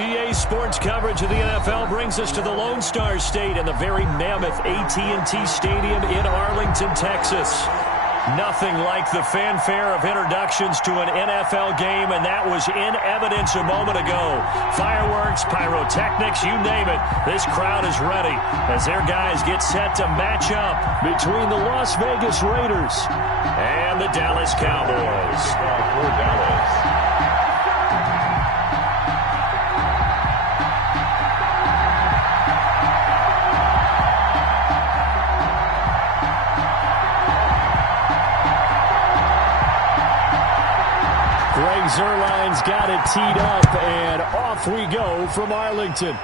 EA Sports coverage of the NFL brings us to the Lone Star State and the very mammoth AT&T Stadium in Arlington, Texas. Nothing like the fanfare of introductions to an NFL game, and that was in evidence a moment ago. Fireworks, pyrotechnics, you name it. This crowd is ready as their guys get set to match up between the Las Vegas Raiders and the Dallas Cowboys. For Dallas. Zerline's got it teed up, and off we go from Arlington.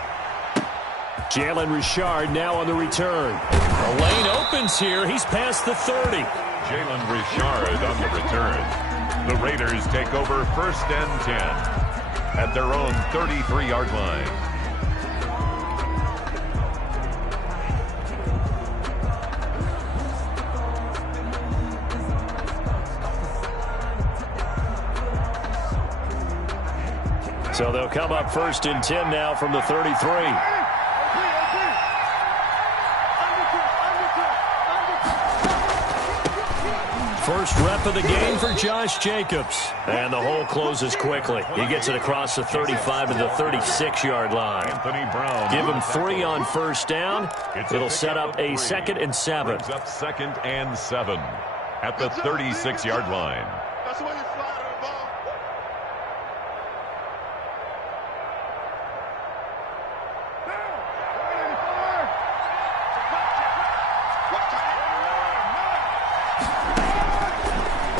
Jalen Richard now on the return. The lane opens here. He's past the 30. Jalen Richard on the return. The Raiders take over 1st and 10 at their own 33-yard line. So they'll come up 1st and 10 now from the 33. First rep of the game for Josh Jacobs. And the hole closes quickly. He gets it across the 35 to the 36-yard line. Anthony Brown. Give him 3 on 1st down. It'll set up a 2nd and 7. Brings up 2nd and 7 at the 36-yard line.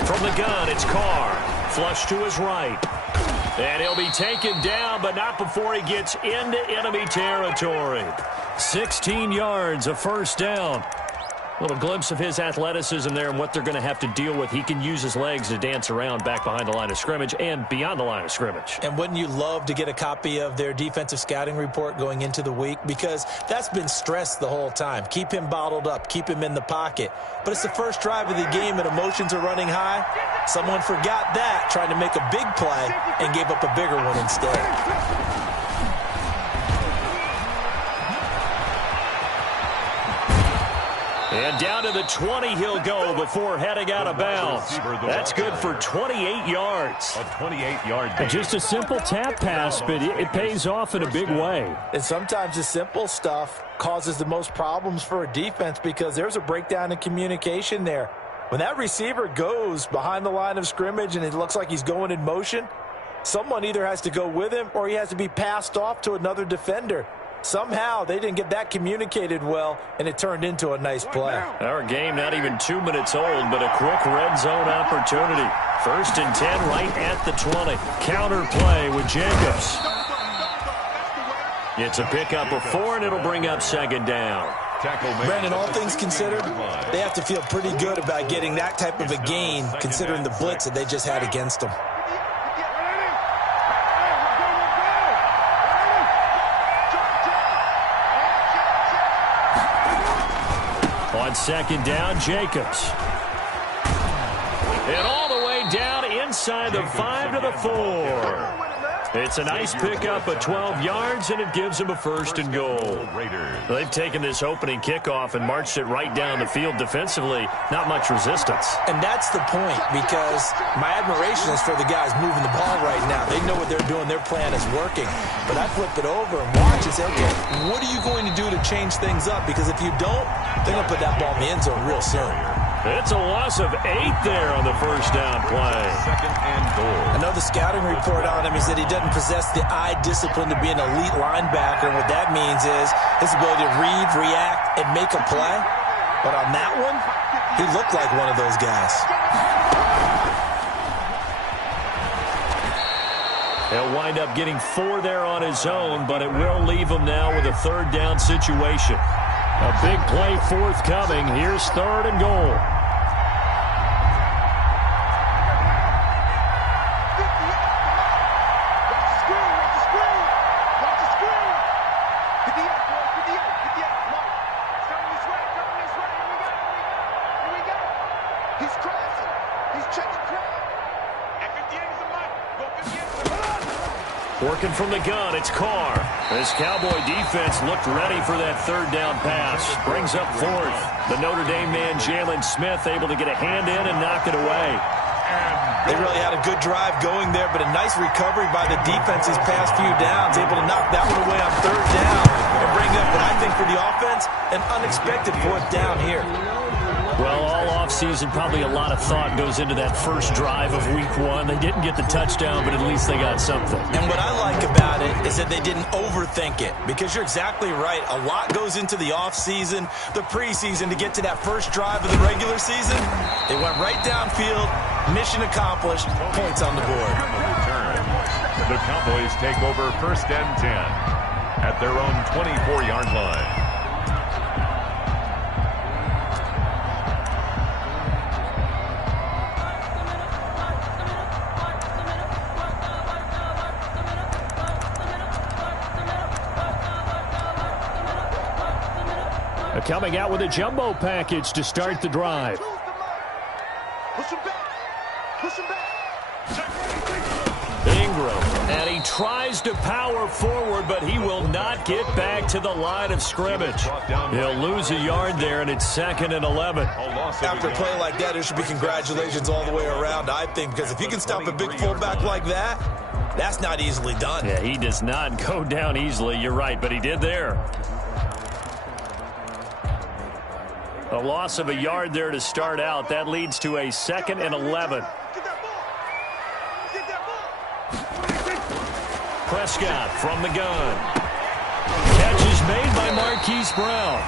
From the gun, it's Carr. Flush to his right. And he'll be taken down, but not before he gets into enemy territory. 16 yards, a 1st down. A little glimpse of his athleticism there and what they're going to have to deal with. He can use his legs to dance around back behind the line of scrimmage and beyond the line of scrimmage. And wouldn't you love to get a copy of their defensive scouting report going into the week? Because that's been stressed the whole time. Keep him bottled up. Keep him in the pocket. But it's the first drive of the game and emotions are running high. Someone forgot that, trying to make a big play, and gave up a bigger one instead. And down to the 20 he'll go before heading out of bounds. That's good for 28 yards. A 28-yard gain. Just a simple tap pass, but it pays off in a big way. And sometimes the simple stuff causes the most problems for a defense because there's a breakdown in communication there. When that receiver goes behind the line of scrimmage and it looks like he's going in motion, someone either has to go with him or he has to be passed off to another defender. Somehow they didn't get that communicated well, and it turned into a nice play. Our game not even 2 minutes old, but a quick red zone opportunity. 1st and 10 right at the 20. Counter play with Jacobs. It's a pickup of 4, and it'll bring up 2nd down. Brandon, all things considered, they have to feel pretty good about getting that type of a gain, considering the blitz that they just had against them. On 2nd down, Jacobs. And all the way down inside the 5 to the 4. It's a nice pickup of 12 yards, and it gives him a 1st and goal. They've taken this opening kickoff and marched it right down the field defensively. Not much resistance. And that's the point, because my admiration is for the guys moving the ball right now. They know what they're doing. Their plan is working. But I flip it over and watch and say, okay, what are you going to do to change things up? Because if you don't, they're going to put that ball in the end zone real soon. It's a loss of 8 there on the 1st down play. 2nd and goal. I know the scouting report on him is that he doesn't possess the eye discipline to be an elite linebacker. And what that means is his ability to read, react, and make a play. But on that one, he looked like one of those guys. He'll wind up getting 4 there on his own, but it will leave him now with a 3rd down situation. A big play forthcoming. Here's 3rd and goal. Working from the gun, it's Carr. This Cowboy defense looked ready for that third down pass. Brings up fourth. The Notre Dame man, Jalen Smith, able to get a hand in and knock it away. They really had a good drive going there, but a nice recovery by the defense these past few downs, able to knock that one away on third down and bring up what I think for the offense, an unexpected fourth down here. Well, all offseason, probably a lot of thought goes into that first drive of week one. They didn't get the touchdown, but at least they got something. And what I like about it is that they didn't overthink it, because you're exactly right. A lot goes into the offseason, the preseason, to get to that first drive of the regular season. They went right downfield, mission accomplished, points on the board. The Cowboys take over 1st and 10 at their own 24-yard line. Coming out with a jumbo package to start the drive. Ingram, and he tries to power forward, but he will not get back to the line of scrimmage. He'll lose a yard there, and it's 2nd and 11. After a play like that, there should be congratulations all the way around, I think, because if you can stop a big fullback like that, that's not easily done. Yeah, he does not go down easily. You're right, but he did there. A loss of a yard there to start out. That leads to a 2nd and 11. Prescott from the gun. Catch is made by Marquise Brown.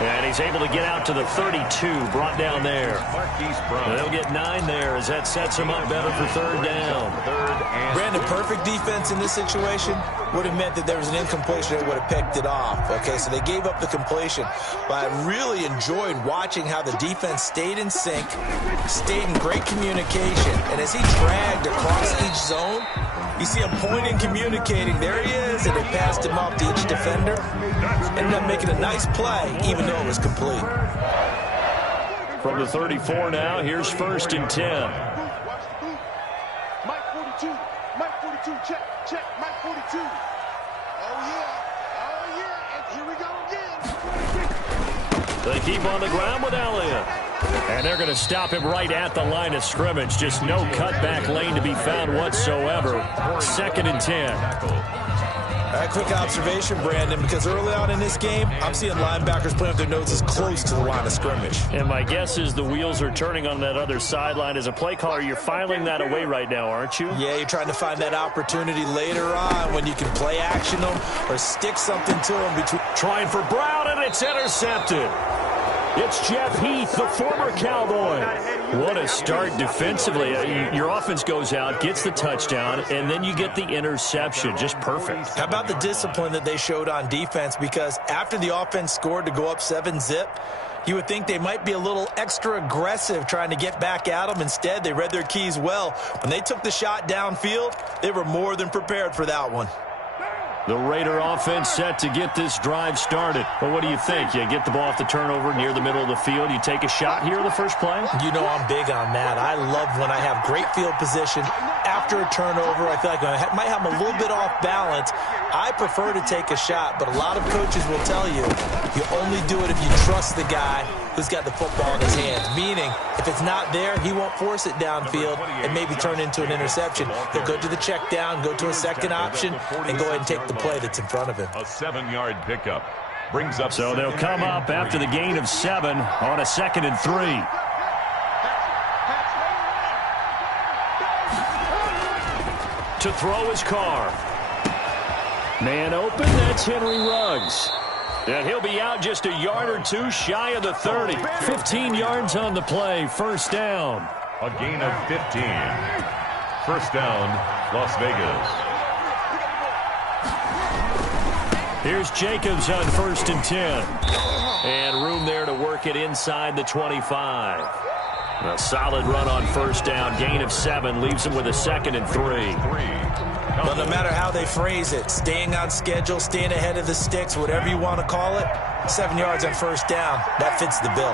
And he's able to get out to the 32, brought down there. Marquise Brown. They'll get 9 there as that sets him up better for third down. Brandon, perfect defense in this situation would have meant that there was an incompletion that would have picked it off. Okay, so they gave up the completion. But I really enjoyed watching how the defense stayed in sync, stayed in great communication. And as he dragged across each zone, you see him pointing, communicating. There he is, and they passed him off to each defender. Ended up making a nice play, even though it was complete. From the 34 now, here's 1st and 10. Mike 42, Mike 42, check, Mike 42. Oh yeah, and here we go again. They keep on the ground with Elliott. And they're going to stop him right at the line of scrimmage. Just no cutback lane to be found whatsoever. 2nd and 10. Quick observation, Brandon, because early on in this game, I'm seeing linebackers playing with their noses close to the line of scrimmage. And my guess is the wheels are turning on that other sideline. As a play caller, you're filing that away right now, aren't you? Yeah, you're trying to find that opportunity later on when you can play action them or stick something to them. Trying for Brown, and it's intercepted. It's Jeff Heath, the former Cowboy. What a start defensively. Your offense goes out, gets the touchdown, and then you get the interception. Just perfect. How about the discipline that they showed on defense? Because after the offense scored to go up 7-zip, you would think they might be a little extra aggressive trying to get back at them. Instead, they read their keys well. When they took the shot downfield, they were more than prepared for that one. The Raider offense set to get this drive started. Well, what do you think? You get the ball off the turnover near the middle of the field. You take a shot here in the first play? You know I'm big on that. I love when I have great field position. After a turnover, I feel like I might have them a little bit off balance. I prefer to take a shot, but a lot of coaches will tell you only do it if you trust the guy who's got the football in his hands. Meaning, if it's not there, he won't force it downfield and maybe turn into an interception. He'll go to the check down, go to a second option, and go ahead and take the play that's in front of him. A 7-yard pickup brings up. So they'll come up after the gain of 7 on a 2nd and 3. To throw his Carr. Man open, that's Henry Ruggs. And he'll be out just a yard or two shy of the 30. 15 yards on the play, first down. A gain of 15. First down, Las Vegas. Here's Jacobs on 1st and 10. And room there to work it inside the 25. A solid run on first down. Gain of 7 leaves him with a 2nd and 3. But no matter how they phrase it, staying on schedule, staying ahead of the sticks, whatever you want to call it, 7 yards on first down, that fits the bill.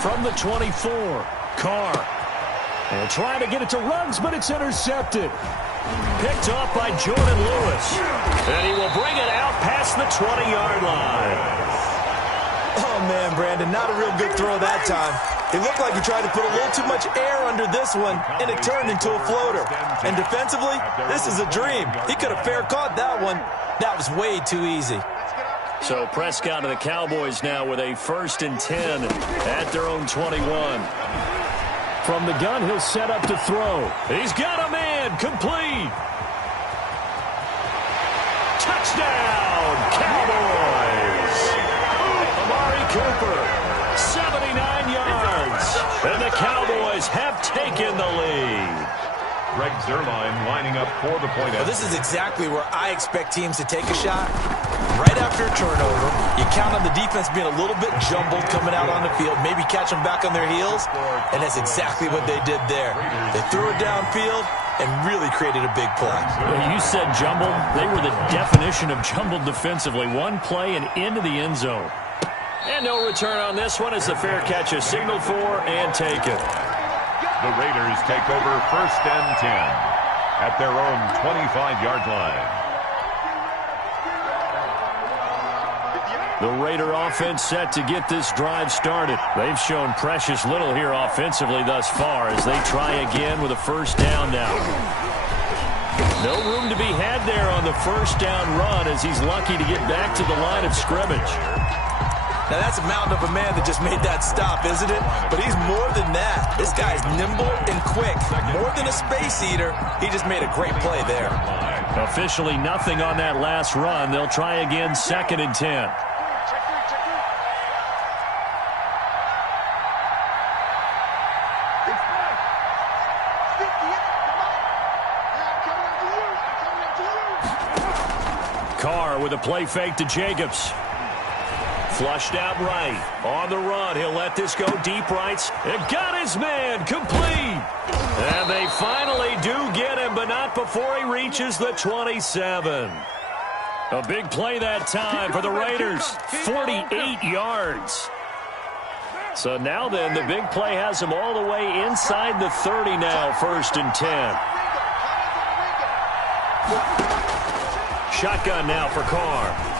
From the 24, Carr. And trying to get it to Ruggs, but it's intercepted. Picked off by Jordan Lewis. And he will bring it out past the 20-yard line. Oh, man, Brandon, not a real good throw that time. It looked like he tried to put a little too much air under this one, and it turned into a floater. And defensively, this is a dream. He could have fair caught that one. That was way too easy. So Prescott and the Cowboys now with a 1st and 10 at their own 21. From the gun, he'll set up to throw. He's got a man, complete. Touchdown, Cowboys. Amari Cooper, 79 yards. And the Cowboys have taken the lead. Greg Zuerlein lining up for the point. Well, this is exactly where I expect teams to take a shot. Right after a turnover, you count on the defense being a little bit jumbled coming out on the field, maybe catch them back on their heels, and that's exactly what they did there. They threw it downfield and really created a big play. You said jumbled. They were the definition of jumbled defensively. One play and into the end zone. And no return on this one as the fair catch is signaled for and taken. The Raiders take over 1st and 10 at their own 25-yard line. The Raider offense set to get this drive started. They've shown precious little here offensively thus far as they try again with a 1st down now. No room to be had there on the 1st down run as he's lucky to get back to the line of scrimmage. Now, that's a mountain of a man that just made that stop, isn't it? But he's more than that. This guy's nimble and quick. More than a space eater, he just made a great play there. Officially nothing on that last run. They'll try again 2nd and 10. Carr with a play fake to Jacobs. Flushed out right. On the run. He'll let this go deep rights. And got his man. Complete. And they finally do get him, but not before he reaches the 27. A big play that time for the Raiders. 48 yards. So now then, the big play has him all the way inside the 30 now. 1st and 10. Shotgun now for Carr.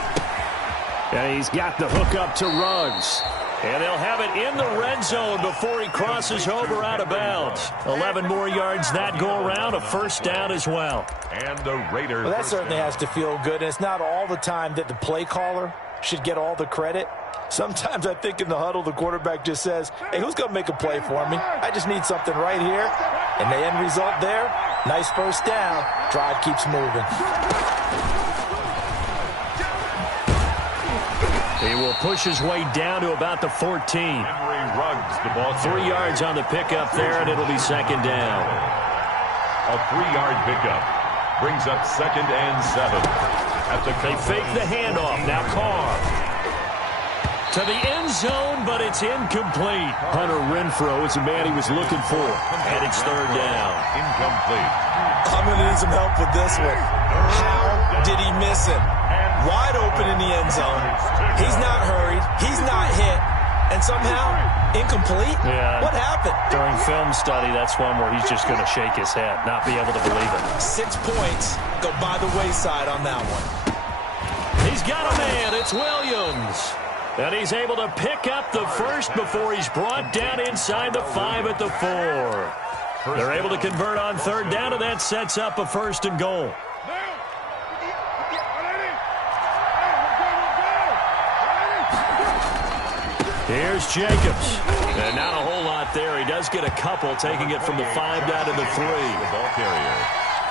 And he's got the hook up to Ruggs. And they'll have it in the red zone before he crosses over out of bounds. 11 more yards that go around, a 1st down as well. And the Raiders. Well, that certainly has to feel good. And it's not all the time that the play caller should get all the credit. Sometimes I think in the huddle, the quarterback just says, hey, who's going to make a play for me? I just need something right here. And the end result there, nice 1st down. Drive keeps moving. He will push his way down to about the 14. Henry Ruggs, the ball. 3 yards on the pickup there, and it'll be 2nd down. A 3-yard pickup brings up 2nd and 7. They fake the handoff. Now Carr. To the end zone, but it's incomplete. Hunter Renfrow is the man he was looking for. And it's 3rd down. Incomplete. I'm going to need some help with this one. How did he miss it? Wide open in the end zone. He's not hurried. He's not hit. And somehow, incomplete? Yeah. What happened? During film study, that's one where he's just going to shake his head, not be able to believe it. 6 points go by the wayside on that one. He's got a man. It's Williams. And he's able to pick up the 1st before he's brought down inside the 5 at the 4. They're able to convert on 3rd down, and that sets up a 1st and goal. Here's Jacobs. And not a whole lot there. He does get a couple, taking it from the 5 down to the 3. The ball carrier.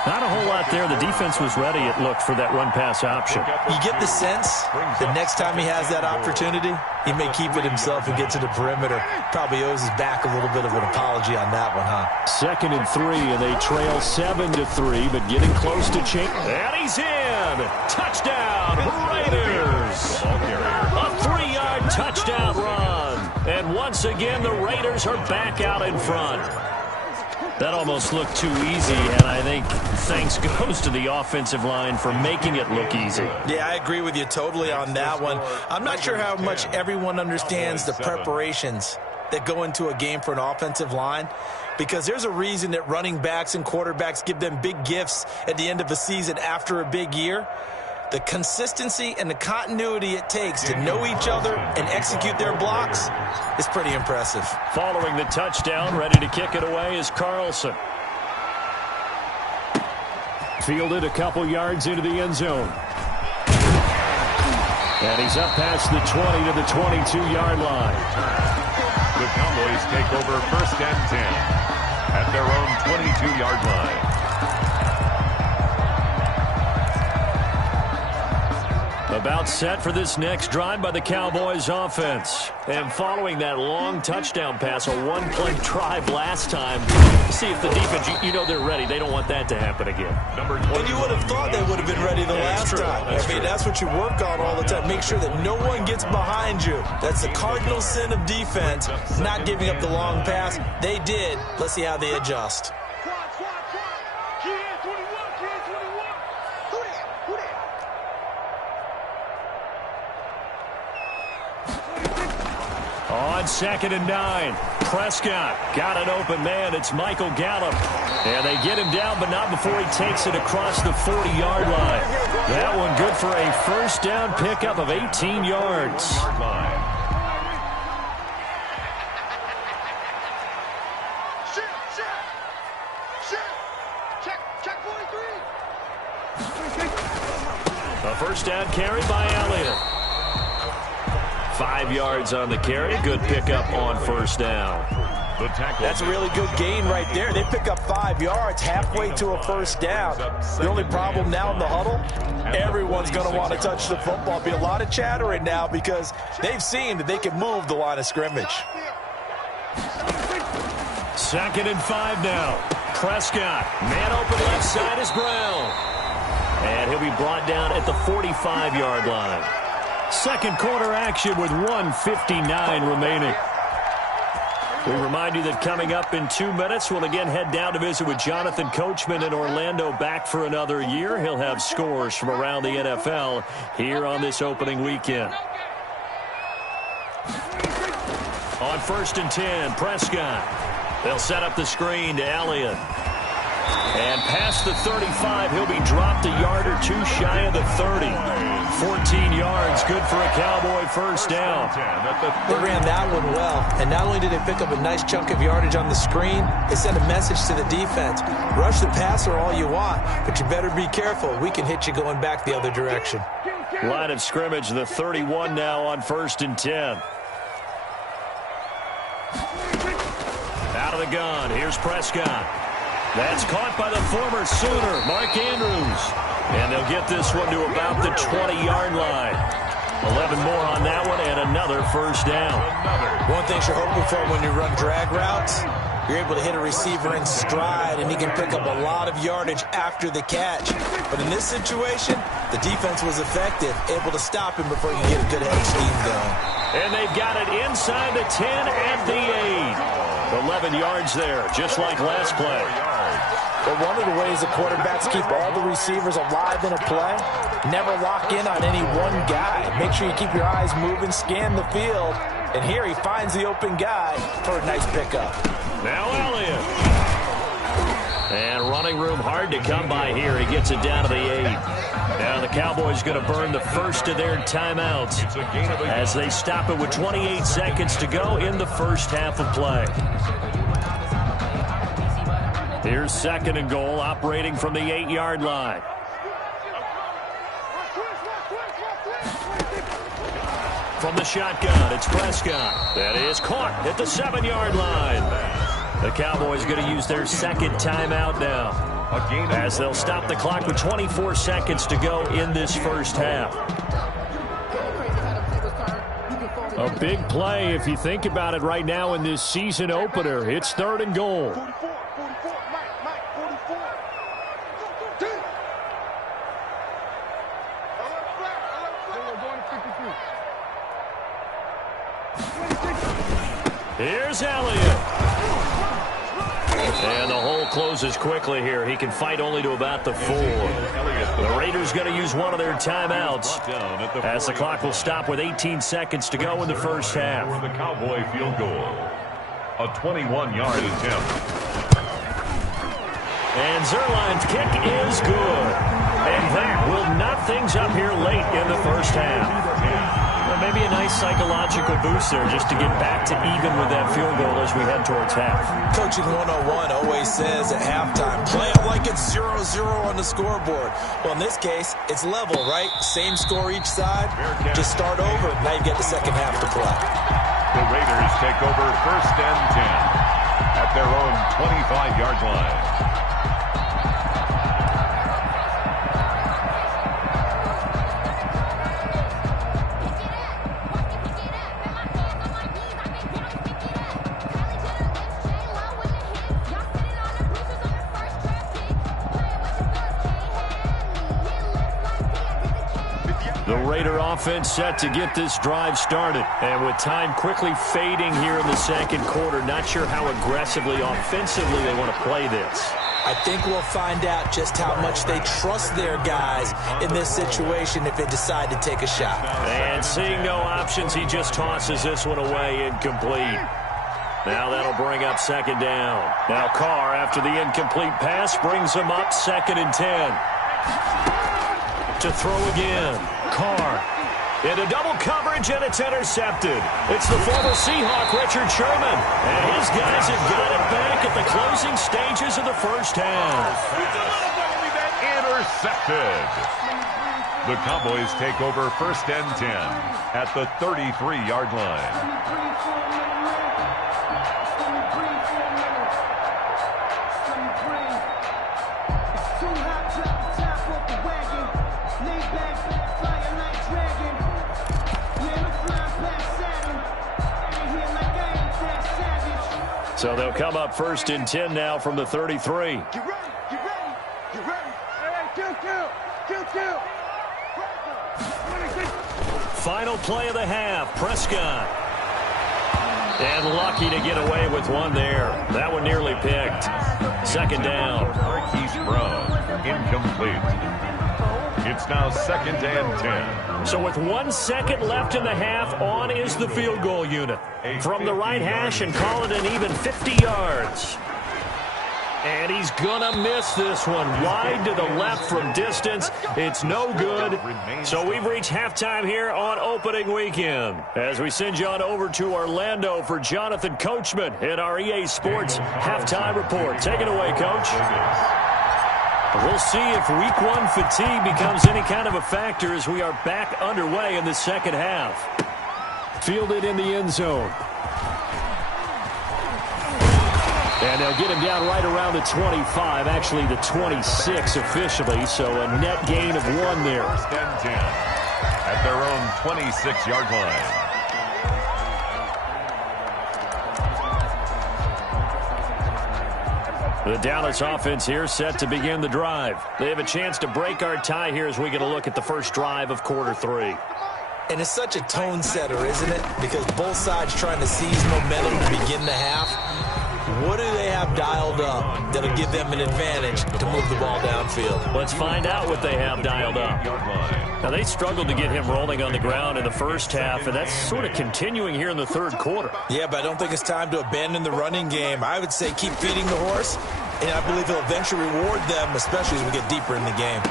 Not a whole lot there. The defense was ready, it looked, for that run-pass option. You get the sense the next time he has that opportunity, he may keep it himself and get to the perimeter. Probably owes his back a little bit of an apology on that one, huh? 2nd and 3, and they trail 7-3, but getting close to change. And he's in! Touchdown, Raiders! A 3-yard touchdown run. And once again, the Raiders are back out in front. That almost looked too easy, and I think thanks goes to the offensive line for making it look easy. Yeah, I agree with you totally on that one. I'm not sure how much everyone understands the preparations that go into a game for an offensive line, because there's a reason that running backs and quarterbacks give them big gifts at the end of a season after a big year. The consistency and the continuity it takes to know each other and execute their blocks is pretty impressive. Following the touchdown, ready to kick it away is Carlson. Fielded a couple yards into the end zone. And he's up past the 20 to the 22-yard line. The Cowboys take over 1st and 10 at their own 22-yard line. About set for this next drive by the Cowboys offense. And following that long touchdown pass, a one-play drive last time, see if the defense, you know they're ready. They don't want that to happen again. And you would have thought they would have been ready the last time. That's what you work on all the time. Make sure that no one gets behind you. That's the cardinal sin of defense, not giving up the long pass. They did. Let's see how they adjust. On 2nd and 9, Prescott got an open man. It's Michael Gallup. And they get him down, but not before he takes it across the 40-yard line. That one good for a first down pickup of 18 yards. A first down carry by Elliott. 5 yards on the carry. Good pickup on first down. That's a really good gain right there. They pick up 5 yards halfway to a first down. The only problem now in the huddle, everyone's going to want to touch the football. Be a lot of chattering now because they've seen that they can move the line of scrimmage. 2nd and 5 now. Prescott, man open left side is Brown. And he'll be brought down at the 45-yard line. Second quarter action with 1:59 remaining. We remind you that coming up in 2 minutes, we'll again head down to visit with Jonathan Coachman in Orlando, back for another year. He'll have scores from around the NFL here on this opening weekend. On 1st and 10, Prescott. They'll set up the screen to Elliott. And past the 35, he'll be dropped a yard or two shy of the 30. 14 yards, good for a Cowboy first down. They ran that one well, and not only did they pick up a nice chunk of yardage on the screen, they sent a message to the defense. Rush the passer all you want, but you better be careful. We can hit you going back the other direction. Line of scrimmage, the 31 now on 1st and 10. Out of the gun, here's Prescott. That's caught by the former Sooner, Mark Andrews. And they'll get this one to about the 20-yard line. 11 more on that one and another first down. One thing you're hoping for when you run drag routes, you're able to hit a receiver in stride, and he can pick up a lot of yardage after the catch. But in this situation, the defense was effective, able to stop him before you get a good head of steam going. And they've got it inside the 10 and the 8. 11 yards there, just like last play. But one of the ways the quarterbacks keep all the receivers alive in a play, never lock in on any one guy. Make sure you keep your eyes moving, scan the field, and here he finds the open guy for a nice pickup. Now Elliott. And running room hard to come by here. He gets it down to the 8. Now the Cowboys going to burn the first of their timeouts as they stop it with 28 seconds to go in the first half of play. Here's 2nd and goal, operating from the 8-yard line. From the shotgun, it's Prescott. That is caught at the 7-yard line. The Cowboys going to use their second timeout now, as they'll stop the clock with 24 seconds to go in this first half. A big play if you think about it right now in this season opener. It's 3rd and goal. Here's Elliott. And the hole closes quickly here. He can fight only to about the 4. The Raiders going to use one of their timeouts as the clock will stop with 18 seconds to go in the first half. For the Cowboy field goal. A 21-yard attempt. And Zuerlein's kick is good. And that will knot things up here late in the first half. Maybe a nice psychological boost there just to get back to even with that field goal as we head towards half. Coaching 101 always says at halftime, play it like it's 0-0 on the scoreboard. Well, in this case, it's level, right? Same score each side. Just start over. Now you get the second half to play. The Raiders take over first and 10 at their own 25-yard line. The Raider offense set to get this drive started. And with time quickly fading here in the second quarter, not sure how aggressively, offensively they want to play this. I think we'll find out just how much they trust their guys in this situation if they decide to take a shot. And seeing no options, he just tosses this one away incomplete. Now that'll bring up second down. Now Carr, after the incomplete pass, brings him up 2nd and 10. To throw again. Carr into double coverage, and it's intercepted. It's the former Seahawk, Richard Sherman. And his guys have got it back at the closing stages of the first half. Intercepted. The Cowboys take over first and 10 at the 33-yard line. So they'll come up first and 10 now from the 33. Get ready. Hey, kill. Final play of the half, Prescott. And lucky to get away with one there. That one nearly picked. Second down. Marquise Brown, incomplete. It's now 2nd and 10. So with 1 second left in the half, on is the field goal unit. From the right hash and call it an even 50 yards. And he's going to miss this one. Wide to the left from distance. It's no good. So we've reached halftime here on opening weekend. As we send you on over to Orlando for Jonathan Coachman in our EA Sports Halftime Report. Take it away, Coach. We'll see if week 1 fatigue becomes any kind of a factor as we are back underway in the second half. Fielded in the end zone. And they'll get him down right around the 25, actually the 26 officially, so a net gain of 1 there. First and 10 at their own 26-yard line. The Dallas offense here set to begin the drive. They have a chance to break our tie here as we get a look at the first drive of quarter 3. And it's such a tone setter, isn't it? Because both sides trying to seize momentum to begin the half. What do they have dialed up that'll give them an advantage to move the ball downfield? Let's find out what they have dialed up. Now, they struggled to get him rolling on the ground in the first half, and that's sort of continuing here in the third quarter. Yeah, but I don't think it's time to abandon the running game. I would say keep feeding the horse, and I believe he'll eventually reward them, especially as we get deeper in the game.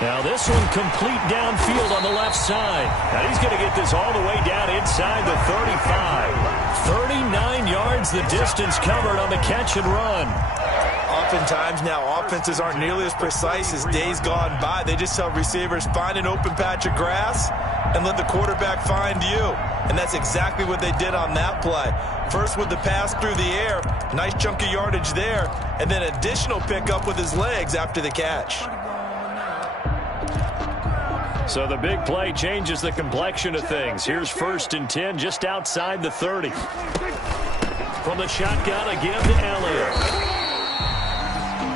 Now this one complete downfield on the left side. Now he's going to get this all the way down inside the 35. 39 yards the distance covered on the catch and run. Oftentimes now offenses aren't nearly as precise as days gone by. They just tell receivers, find an open patch of grass and let the quarterback find you. And that's exactly what they did on that play. First with the pass through the air, nice chunk of yardage there, and then additional pickup with his legs after the catch. So the big play changes the complexion of things. Here's 1st and 10 just outside the 30. From the shotgun again to Elliott.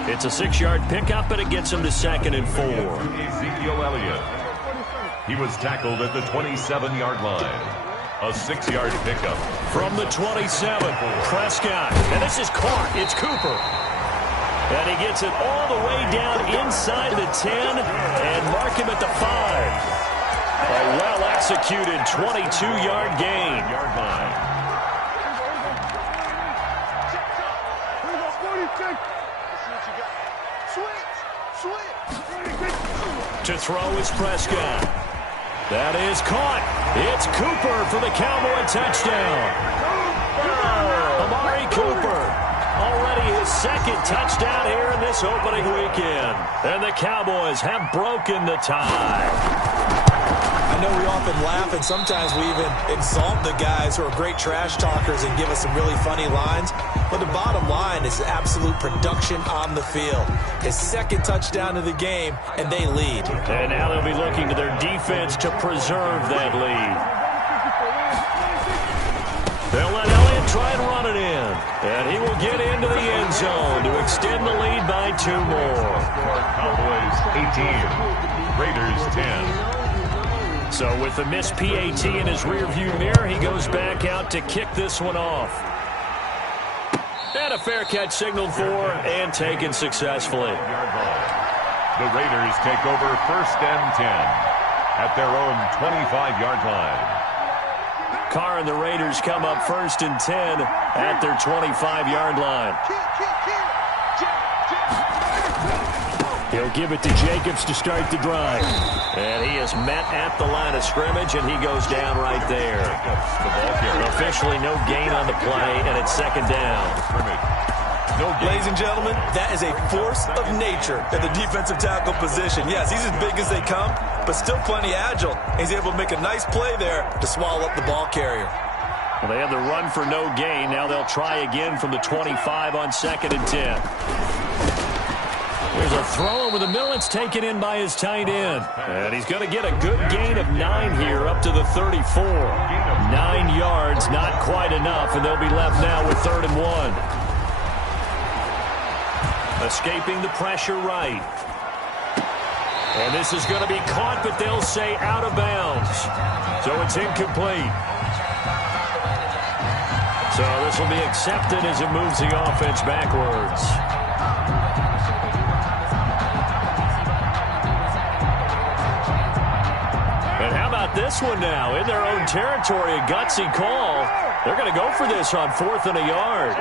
It's a 6-yard pickup, but it gets him to 2nd and 4. Ezekiel Elliott. He was tackled at the 27-yard line. A 6-yard pickup. From the 27, Prescott. And this is caught. It's Cooper. And he gets it all the way down inside the 10 and mark him at the 5. A well-executed 22-yard gain. To throw is Prescott. That is caught. It's Cooper for the Cowboy touchdown. Amari Cooper. Already his second touchdown here in this opening weekend. And the Cowboys have broken the tie. I know we often laugh, and sometimes we even exalt the guys who are great trash talkers and give us some really funny lines. But the bottom line is absolute production on the field. His second touchdown of the game, and they lead. And now they'll be looking to their defense to preserve that lead. They'll let Elliott try and run it in. And he will get into the end zone to extend the lead by 2 more. Cowboys 18, Raiders 10. So with the missed PAT in his rearview mirror, he goes back out to kick this one off. And a fair catch signaled for and taken successfully. The Raiders take over 1st and 10 at their own 25-yard line. Carr and the Raiders come up 1st and 10 at their 25-yard line. He'll give it to Jacobs to start the drive. And he is met at the line of scrimmage, and he goes down right there. Officially no gain on the play, and it's 2nd down. Ladies and gentlemen, that is a force of nature at the defensive tackle position. Yes, he's as big as they come, but still plenty agile. He's able to make a nice play there to swallow up the ball carrier. Well, they have the run for no gain. Now they'll try again from the 25 on 2nd and 10. There's a throw over the middle. It's taken in by his tight end. And he's going to get a good gain of 9 here up to the 34. 9 yards, not quite enough, and they'll be left now with 3rd and 1. Escaping the pressure right. And this is going to be caught, but they'll say out of bounds. So it's incomplete. So this will be accepted as it moves the offense backwards. And how about this one now? In their own territory, a gutsy call. They're going to go for this on 4th and a yard.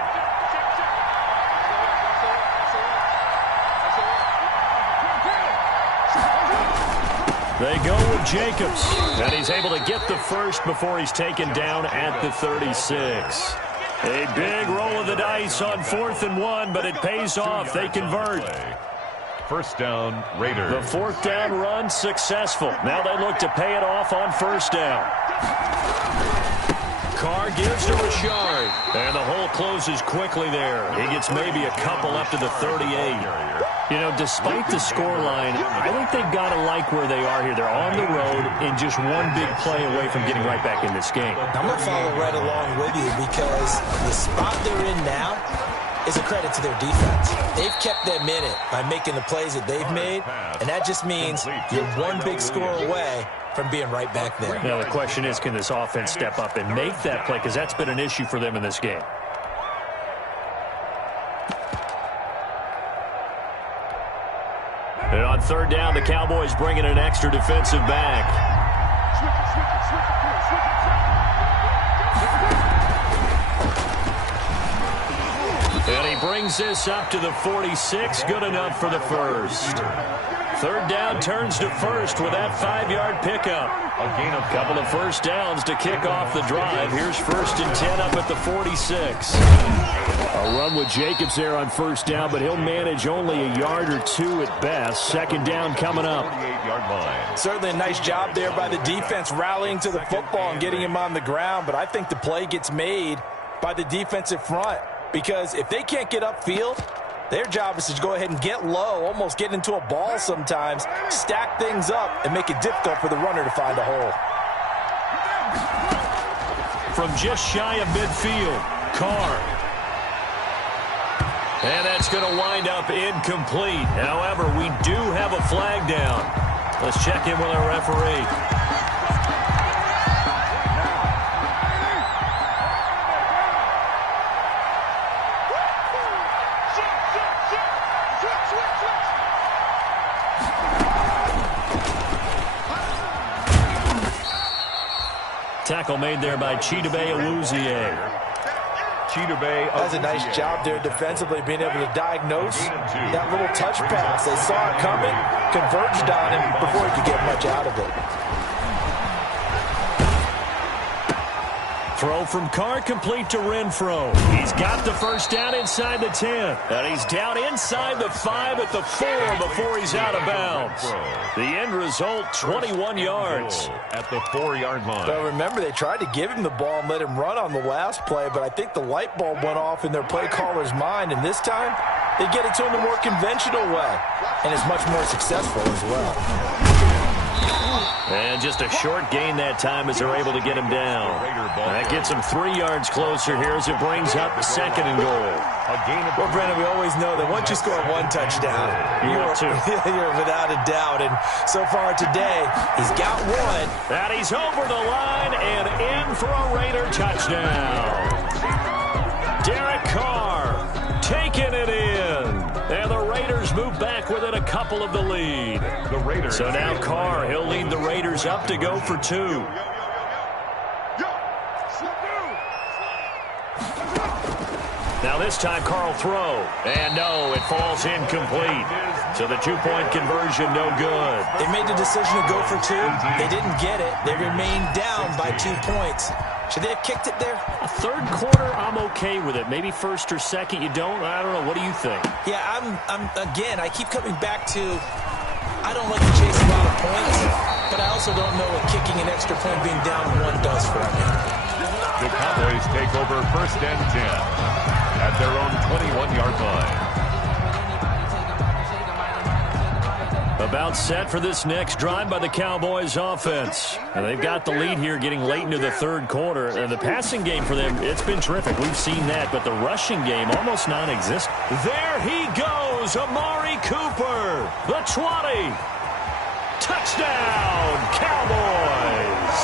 They go with Jacobs, and he's able to get the first before he's taken down at the 36. A big roll of the dice on 4th and 1, but it pays off. They convert. 1st down, Raiders. The 4th down run successful. Now they look to pay it off on 1st down. Carr gives to Richard, and the hole closes quickly there. He gets maybe a couple up to the 38. You know, despite the scoreline, I think they've got to like where they are here. They're on the road and just one big play away from getting right back in this game. I'm going to follow right along with you because the spot they're in now is a credit to their defense. They've kept them in it by making the plays that they've made, and that just means you're one big score away from being right back there. Now the question is, can this offense step up and make that play? Because that's been an issue for them in this game. And on 3rd down, the Cowboys bring in an extra defensive back. And he brings this up to the 46. Good enough for the first. 3rd down turns to 1st with that 5-yard pickup. A couple of 1st downs to kick off the drive. Here's 1st and 10 up at the 46. A run with Jacobs there on 1st down, but he'll manage only a yard or 2 at best. 2nd down coming up. 48-yard line. Certainly a nice job there by the defense rallying to the football and getting him on the ground, but I think the play gets made by the defensive front because if they can't get upfield, their job is to go ahead and get low, almost get into a ball sometimes, stack things up, and make it difficult for the runner to find a hole. From just shy of midfield, Carr. And that's going to wind up incomplete. However, we do have a flag down. Let's check in with our referee. tackle made there by Chidobe Awuzie. Chidobe That's a nice job there defensively, being able to diagnose that little touch pass. They saw it coming, converged on him before he could get much out of it. Throw from Carr complete to Renfro. He's got the first down inside the 10. And he's down inside the 5 at the 4 before he's out of bounds. The end result, 21 yards. At the 4-yard line. But remember, they tried to give him the ball and let him run on the last play, but I think the light bulb went off in their play caller's mind, and this time they get it to him a more conventional way, and it's much more successful as well. And just a short gain that time as they're able to get him down. That gets him 3 yards closer here as it brings up 2nd and goal. Well, Brendan, we always know that once you score one touchdown, you're without a doubt. And so far today, he's got one. And he's over the line and in for a Raider touchdown. Derek Carr taking it in. And the Raiders move back within a couple of the lead. So now Carr, he'll lead the Raiders up to go for 2. Now this time Carr will throw. And no, it falls incomplete. So the 2-point conversion no good. They made the decision to go for 2. They didn't get it. They remained down by 2 points. Should they have kicked it there? A third quarter, I'm okay with it. Maybe first or second, you don't. I don't know. What do you think? Yeah, again, I keep coming back to, I don't like to chase a lot of points, but I also don't know what kicking an extra point being down 1 does for me. The Cowboys take over 1st and 10 at their own 21-yard line. About set for this next drive by the Cowboys offense. And they've got the lead here getting late into the 3rd quarter. And the passing game for them, it's been terrific. We've seen that. But the rushing game, almost non-existent. There he goes, Amari Cooper. The 20. Touchdown, Cowboys.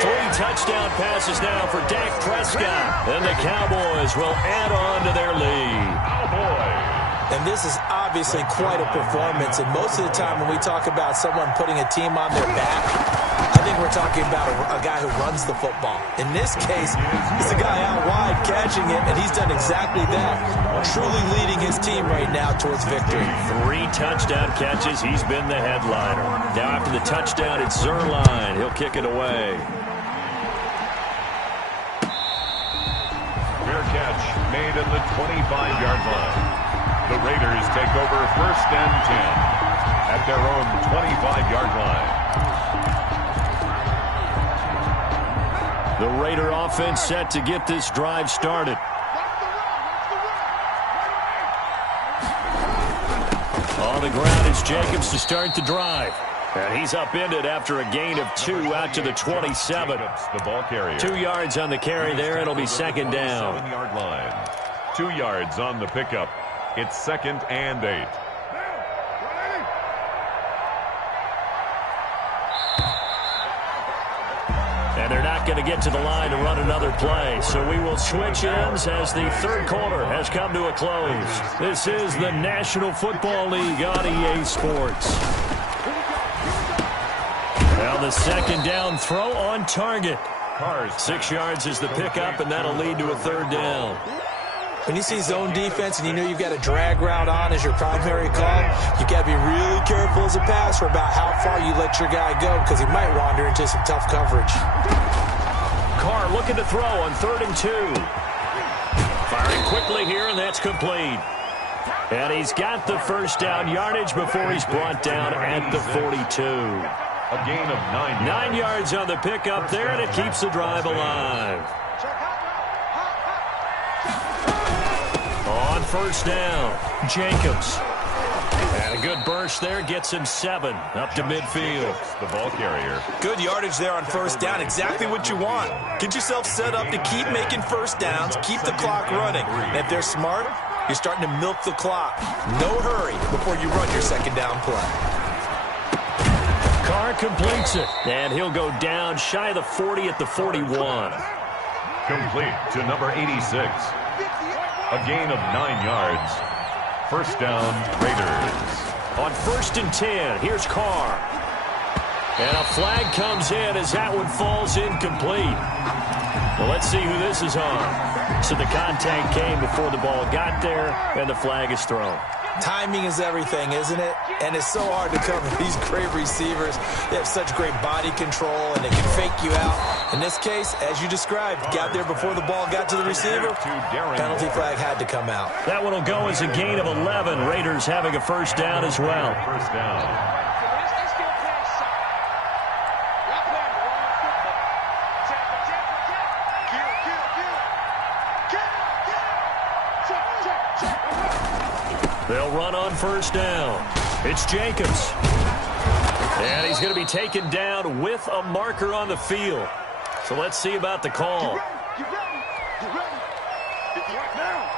3 touchdown passes now for Dak Prescott. And the Cowboys will add on to their lead. Cowboys. And this is obviously quite a performance. And most of the time when we talk about someone putting a team on their back, I think we're talking about a guy who runs the football. In this case, it's a guy out wide catching it, and he's done exactly that, truly leading his team right now towards victory. 3 touchdown catches. He's been the headliner. Now after the touchdown, it's Zuerlein. He'll kick it away. Fair catch made at the 25-yard line. The Raiders take over 1st and 10 at their own 25-yard line. The Raider offense set to get this drive started. On the ground is Jacobs to start the drive. And he's upended after a gain of 2 out to the 27. The ball carrier. 2 yards on the carry there. It'll be 2nd down. 7-yard line. 2 yards on the pickup. It's 2nd and 8. And they're not going to get to the line to run another play. So we will switch ends as the 3rd quarter has come to a close. This is the National Football League on EA Sports. Now the 2nd down throw on target. 6 yards is the pickup, and that'll lead to a 3rd down. When you see zone defense and you know you've got a drag route on as your primary call, you've got to be really careful as a passer about how far you let your guy go because he might wander into some tough coverage. Carr looking to throw on 3rd and 2. Firing quickly here, and that's complete. And he's got the first down yardage before he's brought down at the 42. A gain of 9 yards. 9 yards on the pickup there, and it keeps the drive alive. On first down, Jacobs. And a good burst there gets him 7 up to midfield. The ball carrier. Good yardage there on first down. Exactly what you want. Get yourself set up to keep making first downs, keep the clock running. And if they're smart, you're starting to milk the clock. No hurry before you run your 2nd down play. Carr completes it, and he'll go down shy of the 40 at the 41. Complete to number 86. A gain of 9 yards. First down, Raiders. On 1st and 10, here's Carr. And a flag comes in as that one falls incomplete. Well, let's see who this is on. So the contact came before the ball got there, and the flag is thrown. Timing is everything, isn't it? And it's so hard to cover these great receivers. They have such great body control, and they can fake you out. In this case, as you described, got there before the ball got to the receiver. Penalty flag had to come out. That one will go as a gain of 11. Raiders having a first down as well. First down. They'll run on first down. It's Jacobs. And he's going to be taken down with a marker on the field. So let's see about the call. Get ready. Get ready. Get right now.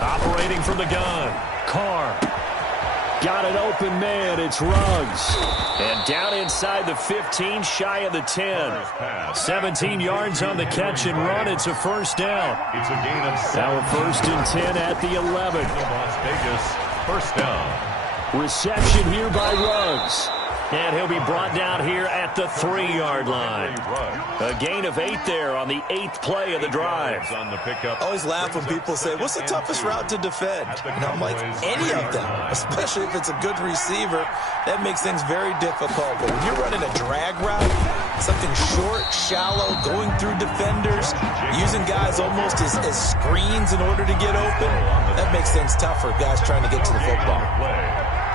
Operating from the gun. Carr. Got an open man. It's Ruggs. And down inside the 15, shy of the 10. 17 yards on the catch and run. It's a first down. It's a gain of 7. Now a 1st and 10 at the 11. Las Vegas, first down. Reception here by Ruggs. And he'll be brought down here at the 3-yard line. A gain of 8 there on the 8th play of the drive. On the pickup. I always laugh when people say, what's the toughest route to defend? And I'm like, any of them, especially if it's a good receiver. That makes things very difficult. But when you're running a drag route, something short, shallow, going through defenders, using guys almost as screens in order to get open, that makes things tougher, guys trying to get to the football.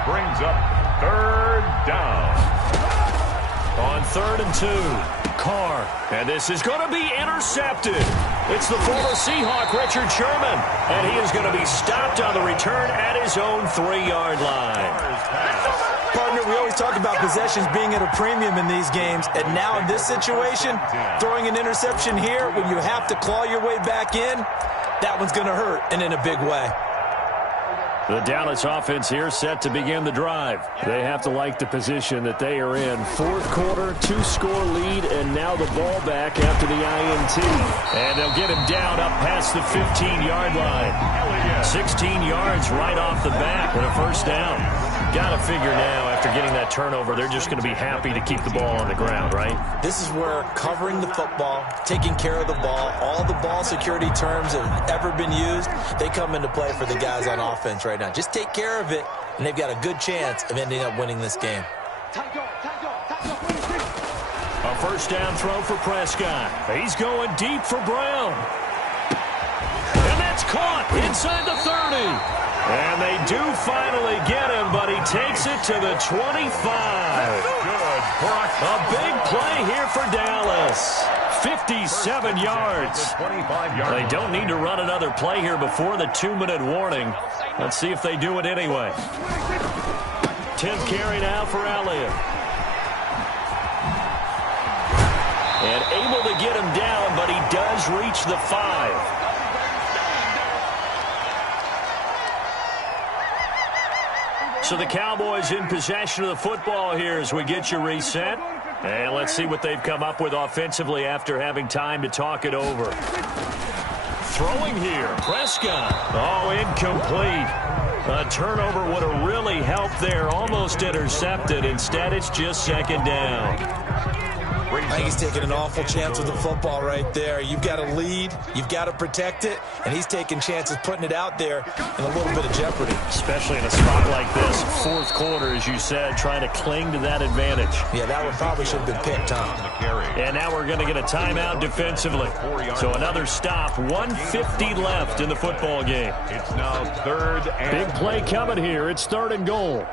Brings up 3rd down. On 3rd and 2, Carr. And this is going to be intercepted. It's the former Seahawk, Richard Sherman. And he is going to be stopped on the return at his own 3-yard line. Partner, we always talk about possessions being at a premium in these games. And now in this situation, throwing an interception here when you have to claw your way back in, that one's going to hurt, and in a big way. The Dallas offense here set to begin the drive. They have to like the position that they are in. 4th quarter, 2-score lead, and now the ball back after the INT. And they'll get him down up past the 15-yard line. 16 yards right off the bat and a first down. Got to figure now, after getting that turnover, they're just going to be happy to keep the ball on the ground, right? This is where covering the football, taking care of the ball, all the ball security terms that have ever been used, they come into play for the guys on offense right now. Just take care of it, and they've got a good chance of ending up winning this game. A first down throw for Prescott. He's going deep for Brown. And that's caught inside the 30. And they do finally get him, but he takes it to the 25. Good. A big play here for Dallas. 57 yards. They don't need to run another play here before the 2-minute warning. Let's see if they do it anyway. 10th carry now for Elliott. And able to get him down, but he does reach the 5. So the Cowboys in possession of the football here as we get you reset. And let's see what they've come up with offensively after having time to talk it over. Throwing here, Prescott. Oh, incomplete. A turnover would have really helped there. Almost intercepted. Instead, it's just 2nd down. I think he's taking an awful chance with the football right there. You've got to lead, you've got to protect it, and he's taking chances putting it out there in a little bit of jeopardy. Especially in a spot like this, 4th quarter, as you said, trying to cling to that advantage. Yeah, that one probably should have been picked, Tom. And now we're going to get a timeout defensively. So another stop, 1:50 left in the football game. It's now 3rd and... Big play coming here. It's 3rd and goal.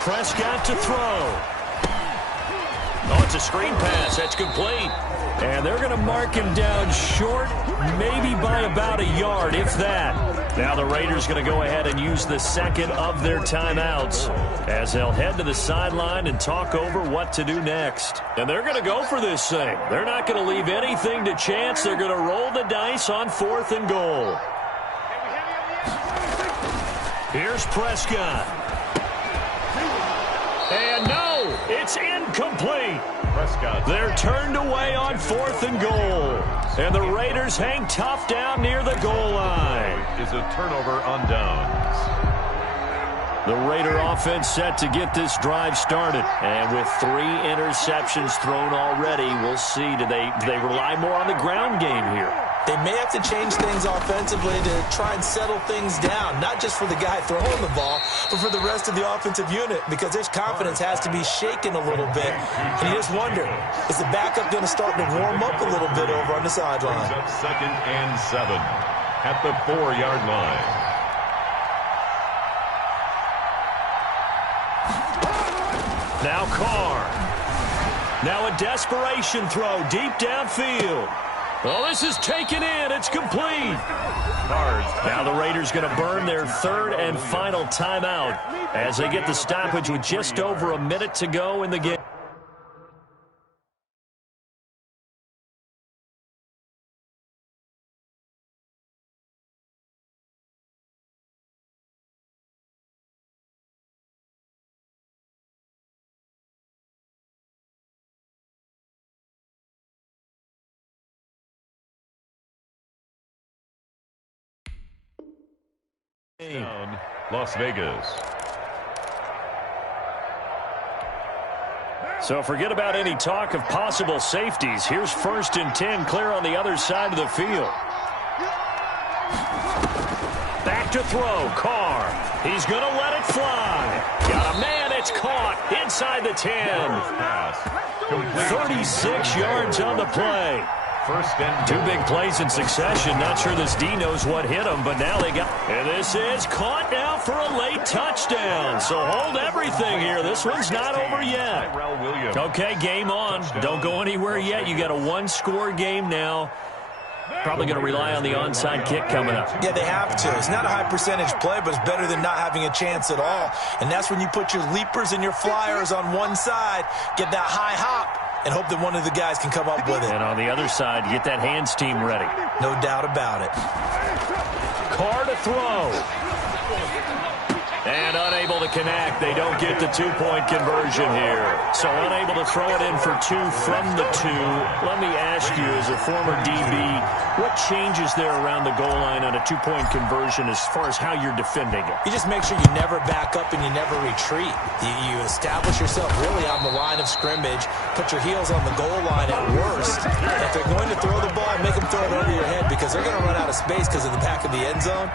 Prescott to throw. Oh, it's a screen pass. That's complete. And they're going to mark him down short, maybe by about a yard, if that. Now the Raiders going to go ahead and use the 2nd of their timeouts as they'll head to the sideline and talk over what to do next. And they're going to go for this thing. They're not going to leave anything to chance. They're going to roll the dice on 4th and goal. Here's Prescott. And no! It's incomplete. Prescott. They're turned away on 4th and goal. And the Raiders hang tough down near the goal line. Is a turnover on downs. The Raider offense set to get this drive started. And with 3 interceptions thrown already, we'll see. Do they rely more on the ground game here? They may have to change things offensively to try and settle things down, not just for the guy throwing the ball, but for the rest of the offensive unit, because his confidence has to be shaken a little bit. And you just wonder, is the backup going to start to warm up a little bit over on the sideline? Up 2nd and 7 at the 4-yard line. Now Carr. Now a desperation throw deep downfield. Oh, this is taken in. It's complete. Now the Raiders going to burn their 3rd and final timeout as they get the stoppage with just over a minute to go in the game. Las Vegas. So forget about any talk of possible safeties. Here's 1st and 10 clear on the other side of the field. Back to throw. Carr. He's going to let it fly. Got a man. It's caught inside the 10. 36 yards on the play. 1st and 2 big plays in succession. Not sure this D knows what hit him, but now they got... And this is caught now for a late touchdown. So hold everything here. This one's not over yet. Okay, game on. Don't go anywhere yet. You got a 1-score game now. Probably going to rely on the onside kick coming up. Yeah, they have to. It's not a high percentage play, but it's better than not having a chance at all. And that's when you put your leapers and your flyers on one side, get that high hop, and hope that one of the guys can come up with it. And on the other side, get that hands team ready. No doubt about it. Carr to throw. And unable to connect. They don't get the 2-point conversion here. So unable to throw it in for 2 from the 2. Let me ask you, as a former DB, what changes there around the goal line on a 2-point conversion as far as how you're defending it? You just make sure you never back up and you never retreat. You establish yourself really on the line of scrimmage, put your heels on the goal line at worst. If they're going to throw the ball, make them throw it over your head because they're going to run out of space because of the back of the end zone.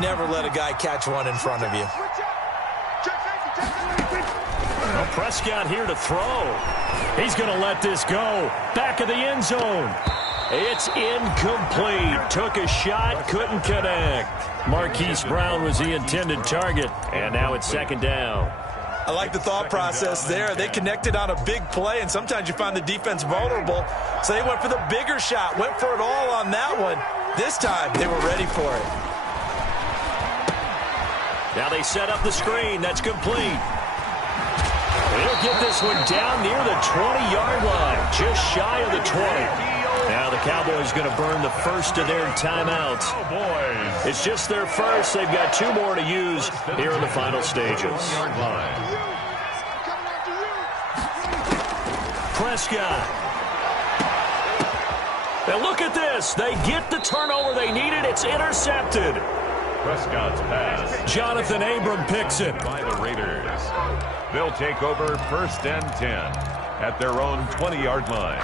Never let a guy catch one in front of you. Well, Prescott here to throw. He's going to let this go. Back of the end zone. It's incomplete. Took a shot, couldn't connect. Marquise Brown was the intended target, and now it's 2nd down. I like the thought process there. They connected on a big play, and sometimes you find the defense vulnerable. So they went for the bigger shot, went for it all on that one. This time, they were ready for it. Now they set up the screen. That's complete. They'll get this one down near the 20-yard line, just shy of the 20. Now the Cowboys going to burn the first of their timeouts. It's just their first. They've got 2 more to use here in the final stages. Prescott. Now look at this. They get the turnover they needed. It's intercepted. Prescott's pass. Jonathan Abram picks it. By the Raiders. They'll take over 1st and 10 at their own 20-yard line.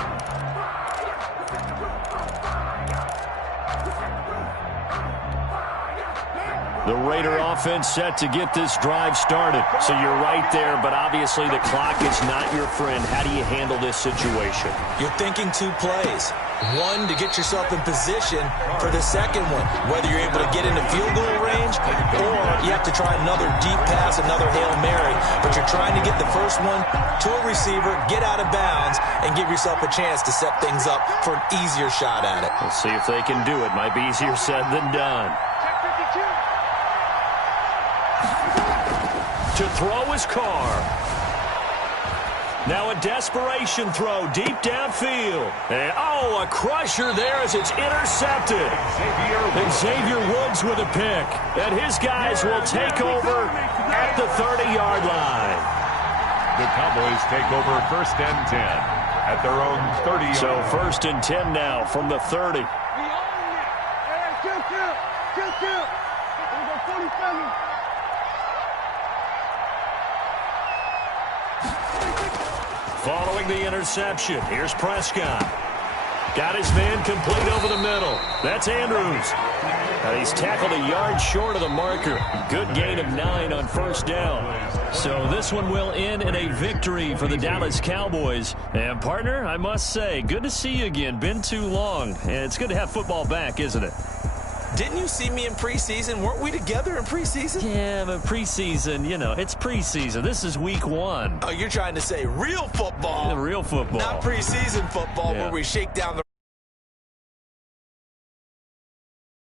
The Raider offense set to get this drive started. So you're right there, but obviously the clock is not your friend. How do you handle this situation? You're thinking 2 plays. One, to get yourself in position for the second one, whether you're able to get into field goal range or you have to try another deep pass, another Hail Mary. But you're trying to get the first one to a receiver, get out of bounds, and give yourself a chance to set things up for an easier shot at it. We'll see if they can do it. Might be easier said than done. To throw is Carr. Now a desperation throw deep downfield. And, a crusher there as it's intercepted. And Xavier Woods with a pick. And his guys will take over at the 30-yard line. The Cowboys take over 1st and 10 at their own 30. So 1st and 10 now from the 30. We own it. Hey, kill. We're going 47. Following the interception, here's Prescott. Got his man complete over the middle. That's Andrews. And he's tackled a yard short of the marker. Good gain of 9 on 1st down. So this one will end in a victory for the Dallas Cowboys. And, partner, I must say, good to see you again. Been too long. And it's good to have football back, isn't it? Didn't you see me in preseason? Weren't we together in preseason? Yeah, but preseason, you know, it's preseason. This is week 1. Oh, you're trying to say real football. Real football. Not preseason football where we shake down the